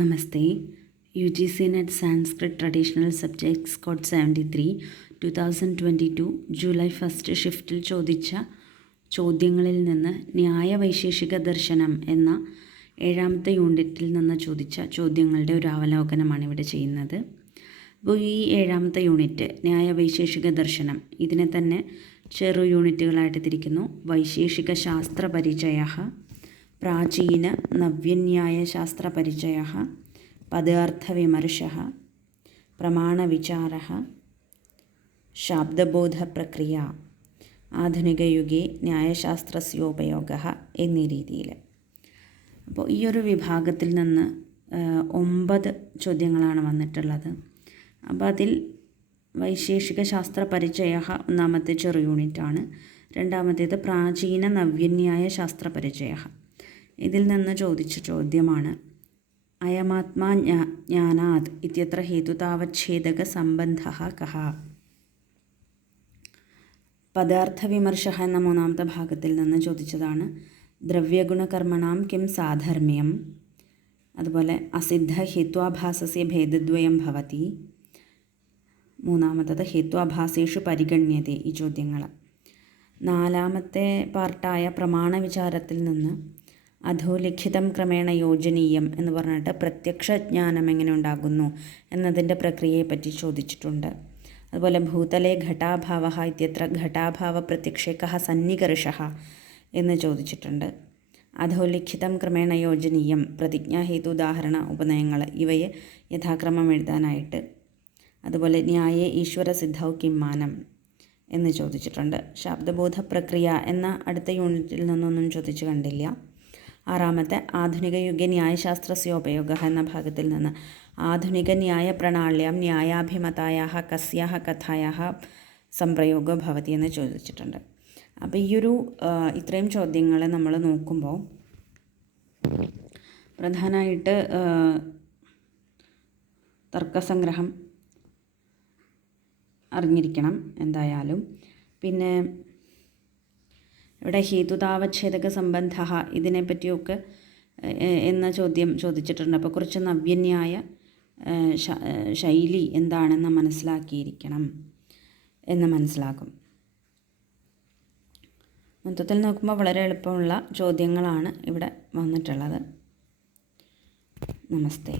നമസ്തേ. UGC NET Sanskrit Traditional Subjects Code 73 2022 July 1 ഷിഫ്റ്റിൽ ചോദിച്ച ചോദ്യങ്ങളിൽ നിന്ന് ന്യായവൈശേഷിക ദർശനം എന്ന 7ാമത്തെ യൂണിറ്റിൽ നിന്ന് ചോദിച്ച ചോദ്യങ്ങളുടെ ഒരു അവലോകനമാണ് ഇവിടെ ചെയ്യുന്നത്. അപ്പോൾ ഈ 7ാമത്തെ യൂണിറ്റ് ന്യായവൈശേഷിക ദർശനം, ഇതിനെ തന്നെ ചെറു യൂണിറ്റുകളായിട്ട് തിരിക്കുന്നു. വൈശേഷിക ശാസ്ത്ര പരിചയഃ, പ്രാചീന നവ്യന്യായ ശാസ്ത്ര പരിചയഃ, പദാർത്ഥവിമർശഃ, പ്രമാണവിചാരഃ, ശാബ്ദബോധ പ്രക്രിയ, ആധുനികയുഗേ ന്യായശാസ്ത്രസ്യോപയോഗഃ എന്നീ രീതിയിൽ. അപ്പോൾ ഈ ഒരു വിഭാഗത്തിൽ നിന്ന് 9 ചോദ്യങ്ങളാണ് വന്നിട്ടുള്ളത്. അപ്പോൾ അതിൽ വൈശേഷിക ശാസ്ത്ര പരിചയഃ ഒന്നാമത്തെ ചെറു യൂണിറ്റാണ്. രണ്ടാമത്തേത് പ്രാചീന നവ്യന്യായ ശാസ്ത്ര പരിചയഃ. ഇതിൽ നിന്ന് ചോദിച്ച ചോദ്യമാണ് അയമാത്മാ ജ്ഞാനാത് ഇത്യത്ര ഹേതുതാവച്ഛേദക സംബന്ധഃ കഃ. പദാർത്ഥവിമർശഃ എന്ന 3ാമത്തെ ഭാഗത്തിൽ നിന്ന് ചോദിച്ചതാണ് ദ്രവ്യഗുണകർമ്മണാം കിം സാധർമ്മ്യം. അതുപോലെ അസിദ്ധ ഹേത്വാഭാസസ്യ ഭേദദ്വയം ഭവതി. 3ാമത്തത് ഹേത്വാഭാസേഷു പരിഗണ്യതേ. ഈ ചോദ്യങ്ങൾ. 4ാമത്തെ പാർട്ടായ പ്രമാണവിചാരത്തിൽ നിന്ന് അധോലിഖിതം ക്രമേണ യോജനീയം എന്ന് പറഞ്ഞിട്ട് പ്രത്യക്ഷ ജ്ഞാനം എങ്ങനെ ഉണ്ടാകുന്നു എന്നതിൻ്റെ പ്രക്രിയയെപ്പറ്റി ചോദിച്ചിട്ടുണ്ട്. അതുപോലെ ഭൂതലേ ഘടാഭാവഃ ഇത്യത്ര ഘടാഭാവ പ്രത്യക്ഷേ കഃ സന്നികർഷഃ എന്ന് ചോദിച്ചിട്ടുണ്ട്. അധോലിഖിതം ക്രമേണ യോജനീയം, പ്രതിജ്ഞാഹേതു ഉദാഹരണ ഉപനയങ്ങൾ ഇവയെ യഥാക്രമം എഴുതാനായിട്ട്. അതുപോലെ ന്യായേ ഈശ്വരസിദ്ധൗ കിംമാനം എന്ന് ചോദിച്ചിട്ടുണ്ട്. ശാബ്ദബോധ പ്രക്രിയ എന്ന അടുത്ത യൂണിറ്റിൽ നിന്നൊന്നും ചോദിച്ചു കണ്ടില്ല. 6ാമത്തെ ആധുനിക യുഗ ന്യായശാസ്ത്രസ്യോപയോഗഃ എന്ന ഭാഗത്തിൽ നിന്ന് ആധുനിക ന്യായ പ്രണാള്യാം ന്യായാഭിമതായാः കസ്യാः കഥായാः സംപ്രയോഗോ ഭവതി എന്ന് ചോദിച്ചിട്ടുണ്ട്. അപ്പോൾ ഈ ഒരു ഇത്രയും ചോദ്യങ്ങൾ നമ്മൾ നോക്കുമ്പോൾ പ്രധാനമായിട്ട് തർക്കസംഗ്രഹം അറിഞ്ഞിരിക്കണം എന്തായാലും. പിന്നെ ഇവിടെ ഹേതുതാവച്ഛേദക സംബന്ധഃ ഇതിനെപ്പറ്റിയൊക്കെ എന്ന ചോദ്യം ചോദിച്ചിട്ടുണ്ട്. അപ്പോൾ കുറച്ച് നവ്യന്യായ ശൈലി എന്താണെന്ന് മനസ്സിലാക്കിയിരിക്കണം എന്ന് മനസ്സിലാക്കും. മൊത്തത്തിൽ നോക്കുമ്പോൾ വളരെ എളുപ്പമുള്ള ചോദ്യങ്ങളാണ് ഇവിടെ വന്നിട്ടുള്ളത്. നമസ്തേ.